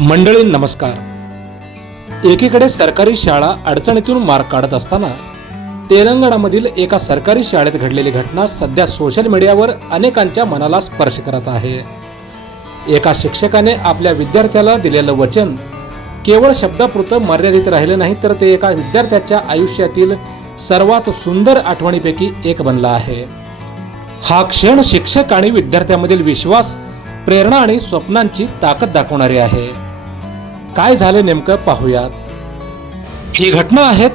मंडळी नमस्कार। एकीकडे सरकारी शाळा अडचणीतून मार्ग काढत असताना तेलंगणामधील एका सरकारी शाळेत घडलेली घटना सध्या सोशल मीडियावर अनेकांच्या मनाला स्पर्श करत आहे। एका शिक्षकाने आपल्या विद्यार्थ्याला दिलेलं वचन केवळ शब्दापुरतं मर्यादित राहिलं नाही, तर ते एका विद्यार्थ्याच्या आयुष्यातील सर्वात सुंदर आठवणीपैकी एक बनला आहे। हा क्षण शिक्षक आणि विद्यार्थ्यामधील विश्वास, प्रेरणा आणि स्वप्नांची ताकद दाखवणारी आहे। काय झाले नेमकं पाहूयात। ही घटना आहे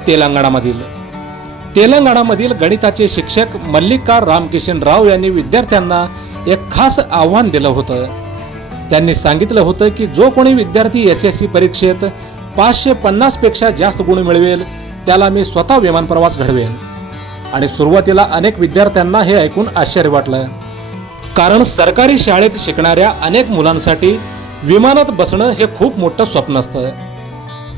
तेलंगणामधील गणिताचे शिक्षक मल्लिका रामकिशन राव यांनी विद्यार्थ्यांना एक खास आव्हान दिलं होतं। त्यांनी सांगितलं होतं की जो कोणी विद्यार्थी SSC परीक्षेत 550 पेक्षा जास्त गुण मिळवेल त्याला मी स्वतः विमान प्रवास घडवेन। आणि सुरुवातीला अनेक विद्यार्थ्यांना हे ऐकून आश्चर्य वाटलं, कारण सरकारी शाळेत शिकणाऱ्या अनेक मुलांसाठी विमानात बसणं हे खूप मोठं स्वप्न असतं।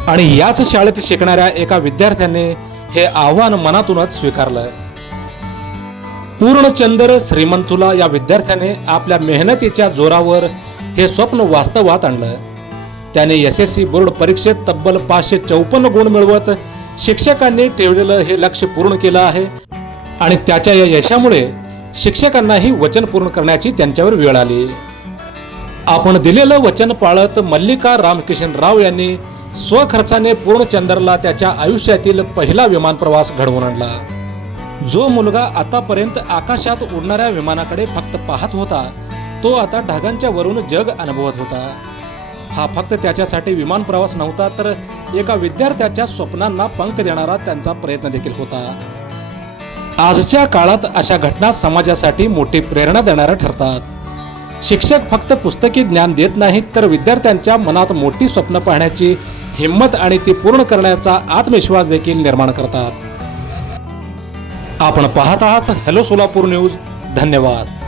आणि याच शाळेत शिकणाऱ्या एका विद्यार्थ्याने हे आव्हान मनातूनच स्वीकारलं। पूर्णचंद्र श्रीमंतुला या विद्यार्थ्याने आपल्या मेहनतीच्या जोरावर हे स्वप्न वास्तवात आणलं। त्याने SSC बोर्ड परीक्षेत तब्बल 554 गुण मिळवत शिक्षकांनी ठेवलेलं हे लक्ष्य पूर्ण केलं आहे। आणि त्याच्या या यशामुळे शिक्षकांनाही वचन पूर्ण करण्याची त्यांच्यावर वेळ आली। आपण दिलेलं वचन पाळत मल्लिका रामकिशन राव यांनी स्वखर्चाने पूर्णचंद्रला त्याच्या आयुष्यातील पहिला विमान प्रवास घडवून आणला। जो मुलगा आतापर्यंत आकाशात उडणाऱ्या विमानाकडे फक्त पाहत होता, तो आता ढगांच्या वरून जग अनुभवत होता। हा फक्त त्याच्यासाठी विमान प्रवास नव्हता, तर एका विद्यार्थ्याच्या स्वप्नांना पंख देणारा त्यांचा प्रयत्न देखील होता। आजच्या काळात अशा घटना समाजासाठी मोठी प्रेरणा देणाऱ्या ठरतात। शिक्षक फक्त पुस्तकी ज्ञान देत नाहीत, तर विद्यार्थ्यांच्या मनात मोठी स्वप्न पाहण्याची हिंमत आणि ती पूर्ण करण्याचा आत्मविश्वास देखील निर्माण करतात। आपण पाहत आहात हॅलो सोलापूर न्यूज। धन्यवाद।